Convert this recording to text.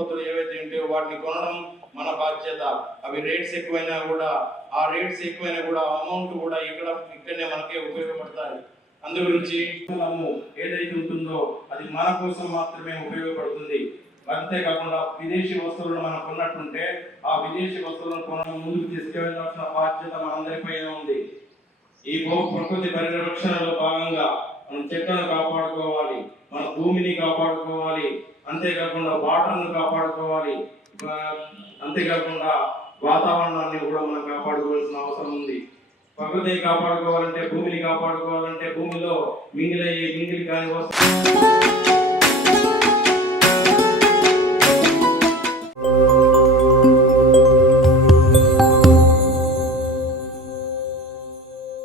ఉత్పత్తులు ఏవైతే ఉంటాయో వాటిని కొనడం మన బాధ్యత. అవి రేట్స్ ఎక్కువైనా కూడా అమౌంట్ కూడా ఇక్కడనే మనకే ఉపయోగపడతాయి. అందు గురించి ఏదైతే ఉంటుందో అది మన కోసం మాత్రమే ఉపయోగపడుతుంది. అంతేకాకుండా విదేశీ వస్తువులను మనం కొన్నట్టుంటే ఆ విదేశీ వస్తువులను కొనడం ముందుకు తీసుకెళ్లాల్సిన బాధ్యత మనందరిపైన ఉంది. ఈ ప్రకృతి పరిరక్షణలో భాగంగా మనం చెట్లను కాపాడుకోవాలి, మన భూమిని కాపాడుకోవాలి, అంతేకాకుండా వాటర్ను కాపాడుకోవాలి, అంతేకాకుండా వాతావరణాన్ని కూడా మనం కాపాడుకోవాల్సిన అవసరం ఉంది. ప్రకృతిని కాపాడుకోవాలంటే, భూమిని కాపాడుకోవాలంటే భూమిలో మింగిలి కాని వస్తువులు